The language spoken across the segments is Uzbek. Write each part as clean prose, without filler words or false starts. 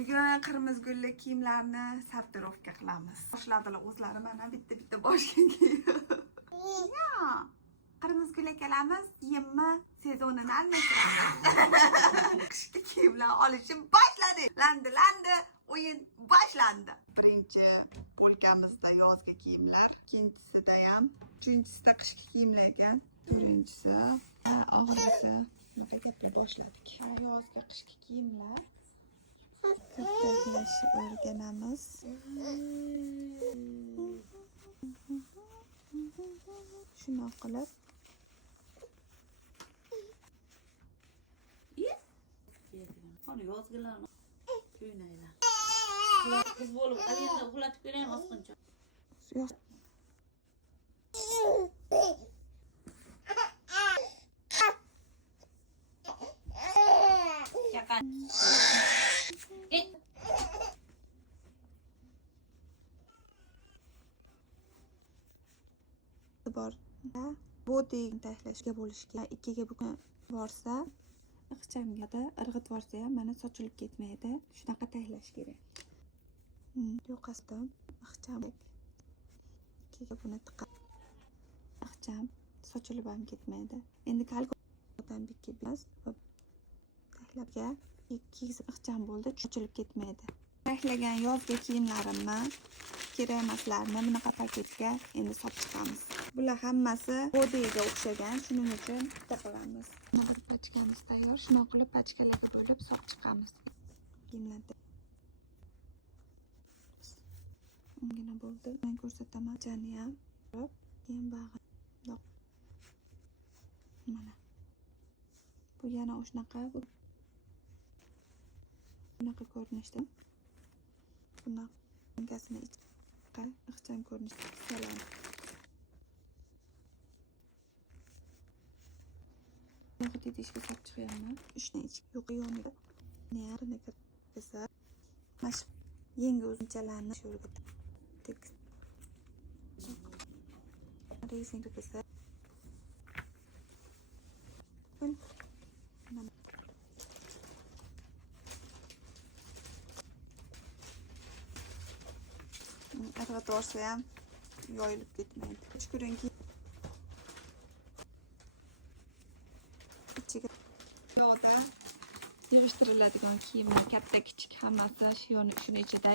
Bugun qirmiz gulli kiyimlarni sortirovka qilamiz. Boshladilar o'zlari mana bitta boshga kiyib. Qirmiz gul akalarimiz kiyimni sezonini almashtiramiz. Qishki kiyimlar olishim boshladi. Landi o'yin boshlandi. Birinchi polkamizda yozgi kiyimlar, ikkinchisida ham, uchinchisida qishki kiyimlar ekan. To'rtinchisi, oxirgisi bunaqa gaplar boshladik. Yozgi qishki kiyimlar. Kattaklashni o'rganamiz. Shunday qilib Onu yozgilarni o'ynaylar. Biz bo'lib qayerda uxlatib beramiz osqincha. Yaqin. bor. Body tashlashga bo'lishga ikkiga borsa, ixchamga irg'it borsa ham mana sochilib ketmaydi. Shunaqa tashlash kerak. Yo'qasdan ixcham ikkiga buni tiqib ixcham sochilib ham ketmaydi. Endi kalkodan bikki biz tashlabga ikkisi ixcham bo'ldi, sochilib ketmaydi. Tashlagan yozgi kiyimlarimni, kerakmaslarni bunaqa paketga endi solib chiqamiz. Bular hammasi bodyga o'xshagan, shuning uchun bitta qilamiz. Mana bir pachkamiz tayyor. Shuna qilib pachkalarga bo'lib solib chiqamiz. Kiyimlarda ungina bo'ldi. Men ko'rsataman. Jani ham keyin bag'i. Mana. Bu yana o'shanaqa bunaqa ko'rinishda. Bunaqasini ichqa ixcham ko'rinishda solamiz. Yo'q idishga solib chiqyapman. Shuni ichib yo'qiyonida. Nerini kirgizsa, mash yengi uzunchalarni shu yerga tekis. Rezin kirgizsa. Irg'it borsa ham yoyilib ketmaydi. Ko'ringki, ichiga yo'da yig'ishtiriladigan kiyimlar katta kichik hammasi shuni ichida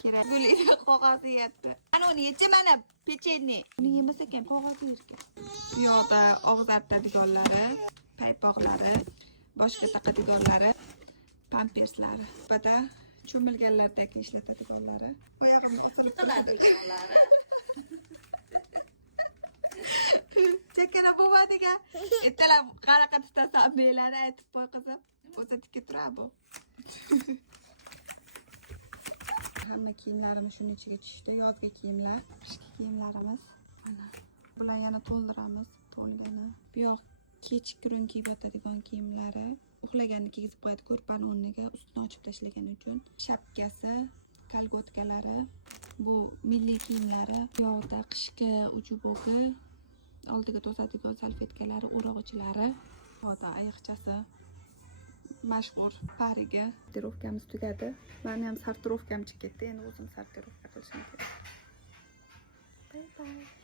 kerak. Gulli qog'ozi yetdi. Ana uni yechi mana pechenni. Uni yemasa ham qog'ozi yerkan. Bu yoqda og'iz artadiganlari, paypoqlari, boshqa taqadiganlari, pamperslari. Bada cho'milganlardagi ishlatadiganlari. Oyog'imni osilib qiladiganlari. Chekana bo'lmadigan. Ertalab qanaqa tutasan, belari aytib qo'y qizim. O'zi tikka turadi bu. Hamma kiyimlarimiz shuni ichiga tushdi. Yozgi kiyimlar, qishki kiyimlarimiz. Mana. Bular yana to'ldiramiz. To'lgani. Bu yoq kechqurun kiyib yotadigan kiyimlari. Uxlaganda kiygizib qo'yadi ko'rpani o'rniga, ustini ochib tashlagan uchun. Shapkasi, kalgotkalari, bu milliy kiyimlari, yoqda qishki ujubogi, oldiga to'sadigan salfetkalari, o'rog'ichlari, yoqda oyoqchasi, mashhur parigi. Sortirovkamiz tugadi. Meni ham sortirovkam chiqib ketdi. Endi o'zim sortirovka qilishim kerak. Bye bye.